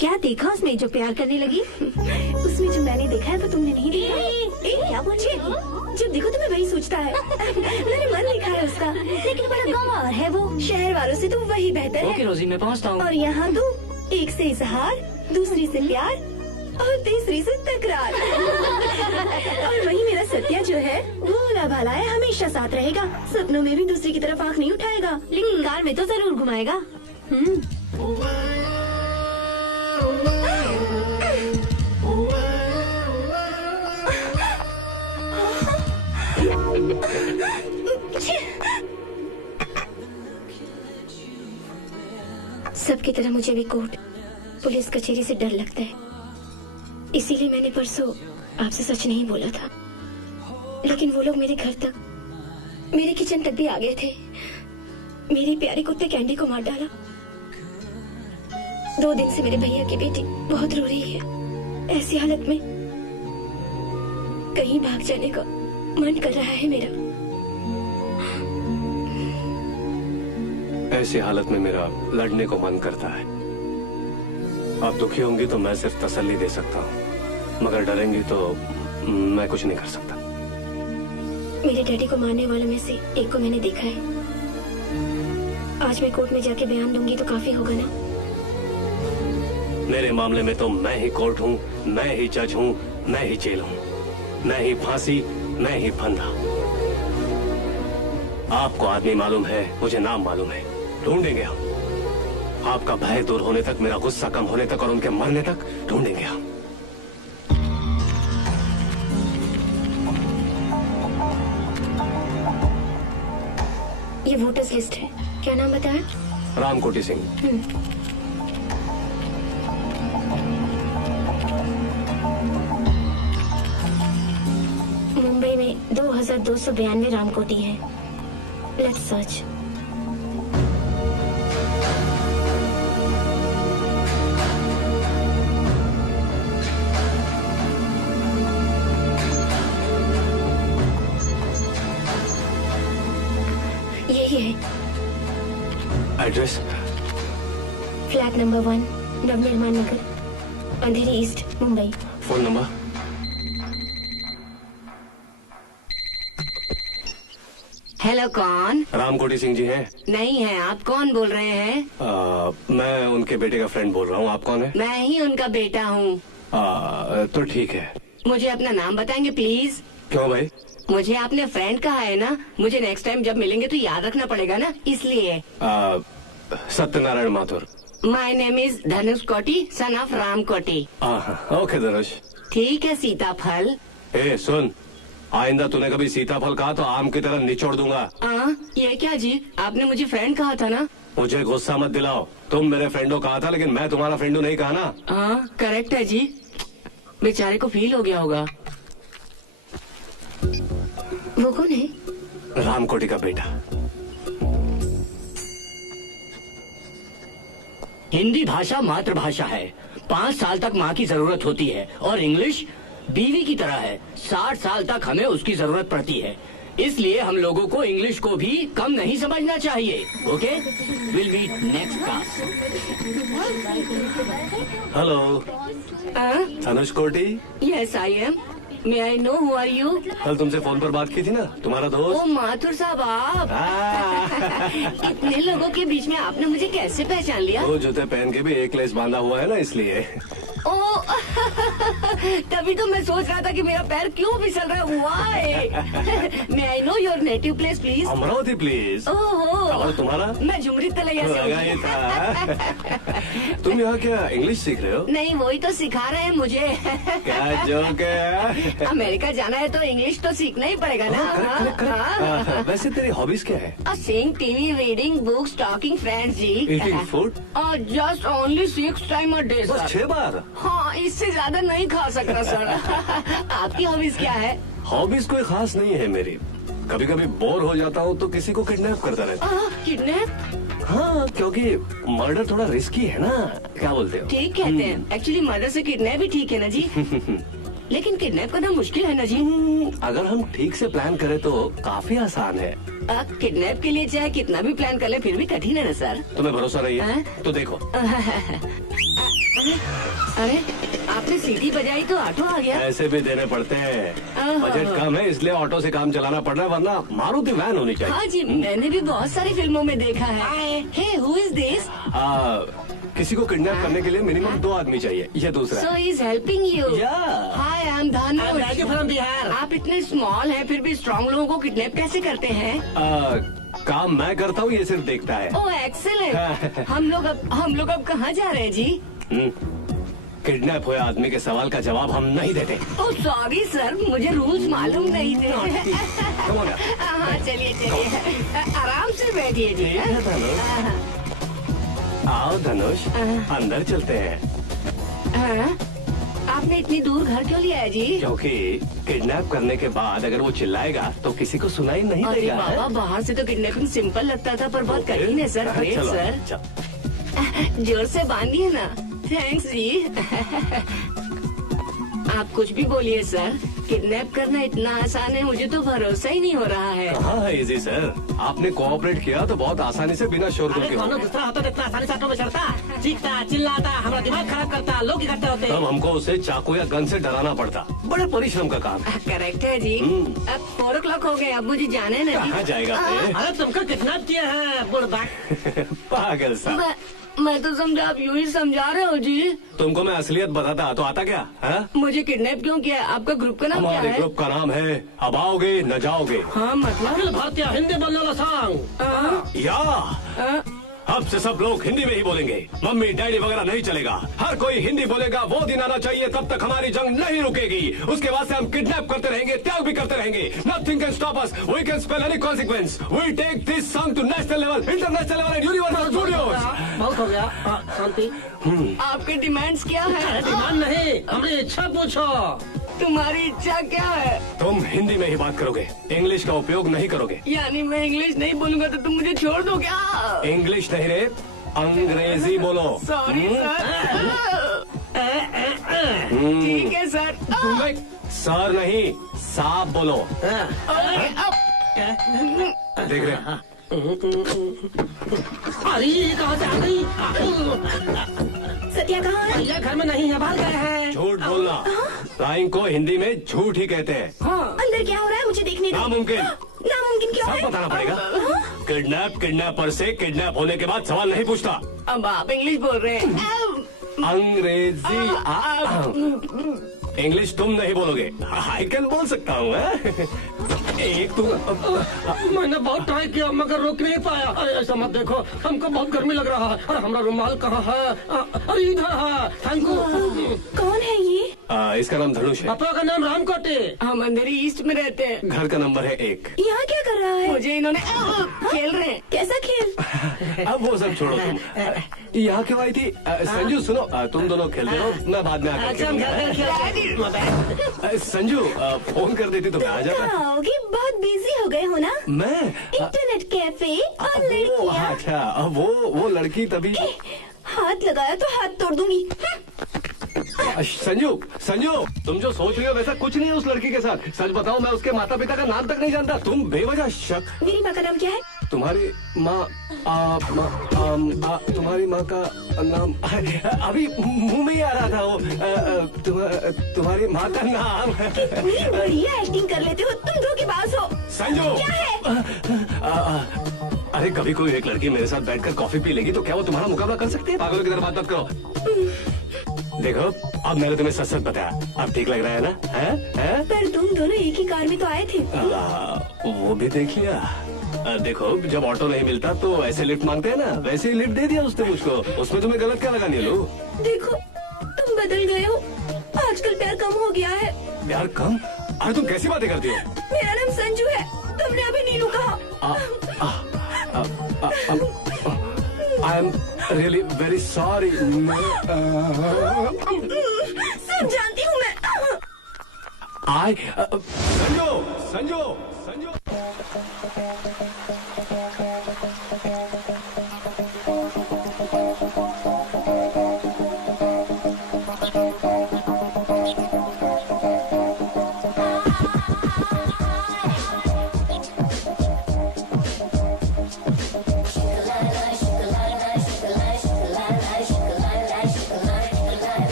क्या देखा उसमें जो प्यार करने लगी? उसमें जो मैंने देखा है वो तुमने नहीं देखा। क्या बोल रही है? जब देखो तुम्हें वही सोचता है। मैंने मन लिखा है उसका, लेकिन बड़ा गंवार है वो। शहर वालों से तो वही बेहतर ओके है। रोजी, मैं पहुंचता हूँ। और यहाँ तो एक से इजहार, दूसरी से प्यार और तीसरी से तकरार। और वही मेरा सत्या जो है वो भोला भाला है, हमेशा साथ रहेगा, सपनों में भी दूसरी की तरफ आँख नहीं उठाएगा, लेकिन कार में तो जरूर घुमाएगा। सबकी तरह मुझे भी कोर्ट, पुलिस कचहरी से डर लगता है। इसीलिए मैंने परसों आपसे सच नहीं बोला था। लेकिन वो लोग मेरे घर तक, मेरे किचन तक भी आ गए थे। मेरी प्यारी कुत्ते कैंडी को मार डाला। 2 दिन से मेरे भैया की बेटी बहुत रो रही है। ऐसी हालत में कहीं भाग जाने का मन कर रहा है मेरा। ऐसी हालत में मेरा लड़ने को मन करता है। आप दुखी होंगी तो मैं सिर्फ तसल्ली दे सकता हूँ, मगर डरेंगी तो मैं कुछ नहीं कर सकता। मेरे डैडी को मारने वालों में से एक को मैंने देखा है। आज मैं कोर्ट में जाके बयान दूंगी तो काफी होगा ना? मेरे मामले में तो मैं ही कोर्ट हूँ, मैं ही जज हूँ, मैं ही जेल हूँ, मैं ही फांसी, मैं ही फंदा। आपको आदमी मालूम है, मुझे नाम मालूम है। ढूंढेंगे हम। आपका भय दूर होने तक, मेरा गुस्सा कम होने तक और उनके मरने तक ढूंढेंगे हम। ये वोटर्स लिस्ट है। क्या नाम बताया? रामकोटी सिंह। मुंबई में 2292 रामकोटी है। Let's search. यही है। Address? Flat number 1, Navnirman Nagar, Andheri east, Mumbai. Phone number? Hello, कौन? रामकोटी सिंह जी हैं? नहीं है। आप कौन बोल रहे हैं? मैं उनके बेटे का फ्रेंड बोल रहा हूँ। आप कौन है? मैं ही उनका बेटा हूँ। तो ठीक है। मुझे अपना नाम बताएंगे प्लीज? क्यों भाई? मुझे आपने फ्रेंड कहा है ना, मुझे नेक्स्ट टाइम जब मिलेंगे तो याद रखना पड़ेगा ना, इसलिए। Satyanarayan Mathur. My name is Dhanush Koti, son of Ram Koti. Okay Dhanush. ठीक है सीताफल। ए सुन, आइंदा तूने कभी सीताफल कहा तो आम की तरह निचोड़ दूंगा। ये क्या जी, आपने मुझे फ्रेंड कहा था ना? मुझे गुस्सा मत दिलाओ। तुम मेरे फ्रेंडो कहा था, लेकिन मैं तुम्हारा फ्रेंडो नहीं कहा ना। हाँ करेक्ट है जी। बेचारे को फील हो गया होगा। वो कौन है? रामकोटी का बेटा। हिंदी भाषा मातृभाषा है। 5 साल तक माँ की जरूरत होती है और इंग्लिश बीवी की तरह है। 60 साल तक हमें उसकी जरूरत पड़ती है। इसलिए हम लोगों को इंग्लिश को भी कम नहीं समझना चाहिए। Okay, will meet next class. Hello Dhanush Koti. Yes I am. May I know who are you? कल तुमसे फोन पर बात की थी ना, तुम्हारा दोस्त। ओ माथुर साहब आप। इतने लोगों के बीच में आपने मुझे कैसे पहचान लिया? वो जूते पहन के भी एक लेस बांधा हुआ है ना, इसलिए। ओ तभी तो मैं सोच रहा था कि मेरा पैर क्यों फिसल रहा है। May I know your native place please? Amravati please. ओहो। और तुम्हारा? मैं झुमरी तलैया से लगा ही था। तुम यहाँ क्या इंग्लिश सीख रहे हो? नहीं, वही तो सिखा रहे हैं मुझे। क्या जोक है? अमेरिका जाना है तो इंग्लिश तो सीखना ही पड़ेगा ना। वैसे तेरी हॉबीज क्या है? Seeing TV, reading books, talking friends ji. Eating food? Just only 6 times a day बस sir। 6 बार? हाँ, इससे ज्यादा नहीं खा सकता सर। आपकी हॉबीज क्या है? हॉबीज कोई खास नहीं है मेरी। कभी कभी बोर हो जाता हूँ तो किसी को किडनैप करता रहता हूँ। किडनैप? हाँ, क्योंकि मर्डर थोड़ा रिस्की है ना, क्या बोलते हो? ठीक कहते हैं। एक्चुअली मर्डर से किडनैप भी ठीक है ना जी। लेकिन किडनैप करना मुश्किल है ना जी। अगर हम ठीक से प्लान करें तो काफी आसान है। किडनैप के लिए चाहे कितना भी प्लान कर ले फिर भी कठिन है ना सर। तुम्हें भरोसा नहीं है? हाँ? तो देखो। अरे आपने सीटी बजाई तो ऑटो आ गया। ऐसे भी देने पड़ते हैं, हाँ। बजट कम है इसलिए ऑटो से काम चलाना पड़ रहा है, वरना मारुति वैन होनी चाहिए। हाँ जी, मैंने भी बहुत सारी फिल्मों में देखा है। हे हु इज दिस? किसी को किडनैप करने के लिए मिनिमम 2 आदमी चाहिए, ये दूसरा सो है। He is helping you. Yeah. Hi I am I'm Raju from Bihar. आप इतने स्मॉल हैं फिर भी स्ट्रॉन्ग लोगों को किडनैप कैसे करते हैं? काम मैं करता हूँ, ये सिर्फ देखता है। ओह एक्सेलेंट। हम लोग अब कहाँ जा रहे हैं जी? किडनैप हुए आदमी के सवाल का जवाब हम नहीं देते। ओह सॉरी सर, मुझे रूल्स मालूम नहीं थे। Come on, हाँ चलिए आराम से बैठिए जी। ठीक है, धनुष। आओ धनुष, अंदर चलते हैं। हाँ? आपने इतनी दूर घर क्यों लिया है जी? क्योंकि किडनैप करने के बाद अगर वो चिल्लाएगा तो किसी को सुनाई नहीं अरे देगा। बाबा, बाहर से तो किडनैपिंग सिंपल लगता था पर बहुत कठिन है सर। ग्रेट चलो, सर, चलो। जोर से बांधिए ना। थैंक्स जी। आप कुछ भी बोलिए सर, किडनैप करना इतना आसान है मुझे तो भरोसा ही नहीं हो रहा है। हाँ है इजी सर, आपने कोऑपरेट किया तो बहुत आसानी से बिना शोरगुल अरे के हो कौनो गया। दूसरा होता तो इतना आसानी से ऑटो में चढ़ता, चीखता चिल्लाता, हमारा दिमाग खराब करता, लोग इकट्ठे होते। तब हमको उसे चाकू या गन से डराना पड़ता। बड़े परिश्रम का काम है। करेक्ट है जी। अब 4 o'clock हो गए, अब मुझे जाने ना कहाँ जी। जाएगा बे? अरे तुमको किडनैप किया है बुड़बक। पागल सा। मैं तो समझा आप यूं ही समझा रहे हो जी। तुमको मैं असलियत बताता तो आता क्या है? मुझे किडनैप क्यों किया है? आपका ग्रुप का नाम क्या हमारे है? ग्रुप का नाम है अब आओगे न जाओगे। हाँ मतलब अखिल भारतीय हिंदी बोलने वाला सॉन्ग। या अब से सब लोग हिंदी में ही बोलेंगे, मम्मी डैडी वगैरह नहीं चलेगा, हर कोई हिंदी बोलेगा। वो दिन आना चाहिए तब तक हमारी जंग नहीं रुकेगी। उसके बाद से हम किडनैप करते रहेंगे, त्याग भी करते रहेंगे। Nothing can stop us, we can spell any consequence. We take this song to national level, international level and Universal Studios. बहुत हो गया, शांति। आपके डिमांड्स क्या है? डिमांड नहीं, हमारी इच्छा पूछो। तुम्हारी इच्छा क्या है? तुम हिंदी में ही बात करोगे, इंग्लिश का उपयोग नहीं करोगे। यानी मैं इंग्लिश नहीं बोलूंगा तो तुम मुझे छोड़ दो क्या? इंग्लिश नहीं रे, अंग्रेजी बोलो। Sorry sir. ठीक है सर। सर नहीं, साफ बोलो। देख रहे अरे ये कहाँ से आ गई? सत्या कहाँ है? भैया घर में नहीं है, बाहर गए हैं। झूठ बोलना, फ्लाइंग को हिंदी में झूठ ही कहते हैं। अंदर क्या हो रहा है मुझे देखने दो। नामुमकिन। नामुमकिन क्यों सब है? बताना पड़ेगा। किडनैपर से किडनैप होने के बाद सवाल नहीं पूछता। अब आप इंग्लिश बोल रहे हैं। अंग्रेजी इंग्लिश तुम नहीं बोलोगे, आई कैन बोल सकता हूँ। एक तुम मैंने बहुत ट्राई किया मगर रोक नहीं पाया। अरे ऐसा मत देखो, हमको बहुत गर्मी लग रहा है। अरे हमारा रुमाल कहाँ है? अरे इधर है। Thank you. कौन है ये? इसका नाम धनुष है। पापा का नाम रामकोटे। हम अंधेरी ईस्ट में रहते हैं। घर का नंबर है 1। यहाँ क्या कर रहा है? मुझे इन्होंने खेल रहे हैं। कैसा खेल? अब वो सब छोड़ो, तुम यहाँ क्यों आई थी? संजू सुनो, तुम दोनों खेलते रहो, मैं बाद में आकर अच्छा हम घर खेलूंगा। संजू फोन कर देती तो मैं आ जाता। कहाँ आओगे? बहुत बिजी हो गए हो ना? मैं इंटरनेट कैफे और वो लड़कियाँ। अच्छा, वो लड़की तभी। हाथ लगाया तो हाथ तोड़ दूंगी। संजू तुम जो सोच रही हो वैसा कुछ नहीं है उस लड़की के साथ। सच बताओ, मैं उसके माता पिता का नाम तक नहीं जानता। तुम बेवजह शक। मेरी माँ का नाम क्या है? तुम्हारी माँ तुम्हारी माँ का नाम अभी मुंह में ही आ रहा था। वो तुम्हारी माँ का नाम। कितनी बढ़िया एक्टिंग कर लेते हो तुम, धोखेबाज हो। संजू क्या है? अरे कभी कोई एक लड़की मेरे साथ बैठकर कॉफी पी लेगी तो क्या वो तुम्हारा मुकाबला कर सकती है? पागलों की तरह बात मत करो। देखो अब मैंने तुम्हें सच सच बताया, अब ठीक लग रहा है ना? है? पर तुम दोनों एक ही कार में तो आए थे। वो भी देख लिया। देखो जब ऑटो नहीं मिलता तो ऐसे लिफ्ट मांगते हैं ना, वैसे ही लिफ्ट दे दिया उसने मुझको। उसमें तुम्हें गलत क्या लगा नीलू? देखो तुम बदल गए हो, आजकल प्यार कम हो गया है। प्यार कम? अरे तुम कैसी बातें करती हो? मेरा नाम संजू है, तुमने अभी नीलू कहा। I am really very sorry. सब जानती हूँ मैं। संजू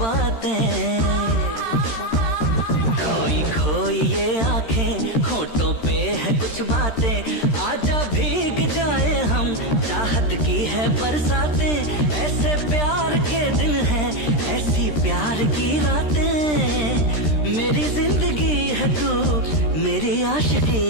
बातें, खोई खोई ये आंखें, होठों पे है कुछ बातें, आजा भीग जाए हम, चाहत की है बरसातें, ऐसे प्यार के दिन हैं, ऐसी प्यार की रातें, मेरी जिंदगी है तू, मेरी आशिकी।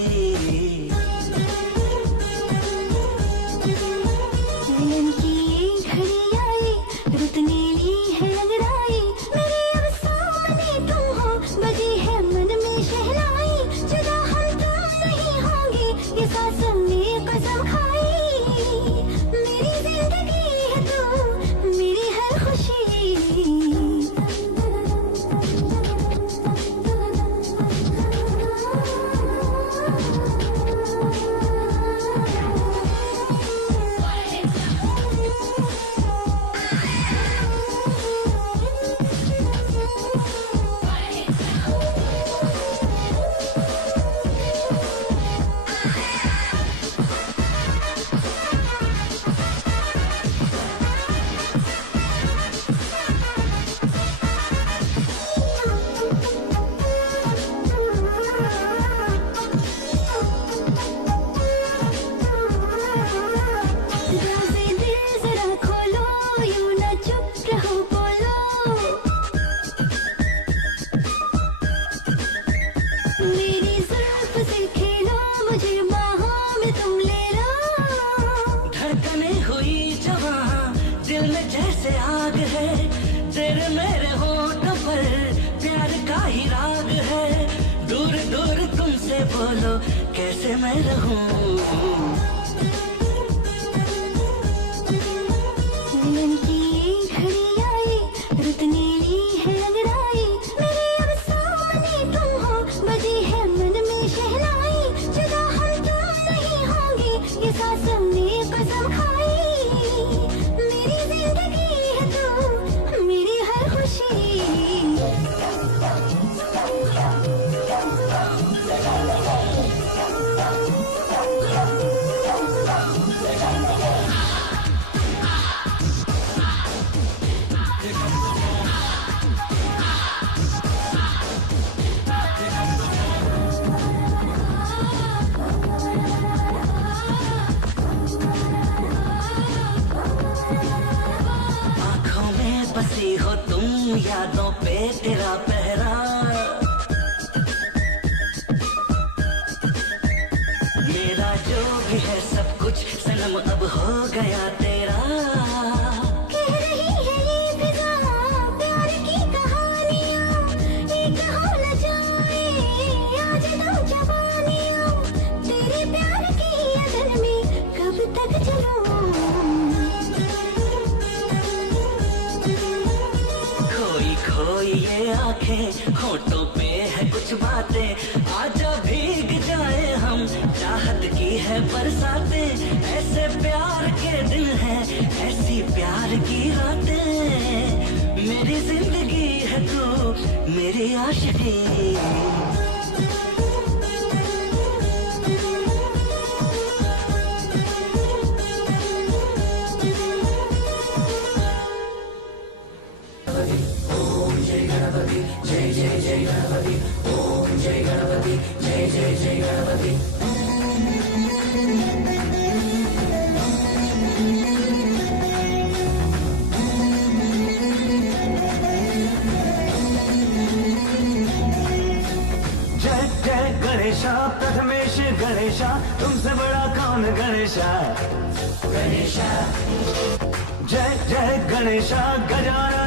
मिलन की घड़ी आई, रुत नीली है अंगड़ाई, मेरे अब सामने तुम हो, बजी है मन में शहनाई, जुदा हम तुम नहीं होंगे, ये सांसों ने कसम खाई, मेरी जिंदगी है तू, मेरी हर खुशी। दरवाज़े दिल जरा खोलो, यूं ना चुप रहो बोलो, मेरी जुल्फ से खेलो, मुझे बाहों में तुम ले लो, धड़कने हुई जवां, दिल में जैसे आग है, तेरे मेरे होठों पर प्यार का ही राग है, दूर दूर तुमसे बोलो कैसे मैं रहूं। मिलन की घड़ी आई, रुत नीली है अंगड़ाई, मेरे अब सामने तुम हो, बजी है मन में शहनाई, जुदा हम तुम नहीं होंगे, ये सांसों ने कसम खाई, मेरी जिंदगी है तू, मेरी हर खुशी। आँखों में बसी हो तुम, यादों पे तेरा पहरा, मेरा जो भी है सब कुछ सनम अब हो गया तेरा, कह रही है ये फिजा, प्यार की कहानियाँ, एक हो न जाए आज दो जवानियाँ, तेरे प्यार की अदर में कब तक चलूं। खोई खोई ये आंखें, होठों पे है कुछ बातें, आजा भीग जाए हम, चाहत की है बरसातें, ऐसे प्यार के दिन हैं, ऐसी प्यार की रातें, मेरी जिंदगी है तू, मेरी आशिकी। जय जय गणेशा, प्रथमेश गणेशा, तुमसे बड़ा कौन गणेशा। गणेशा जय जय गणेशा, गजानन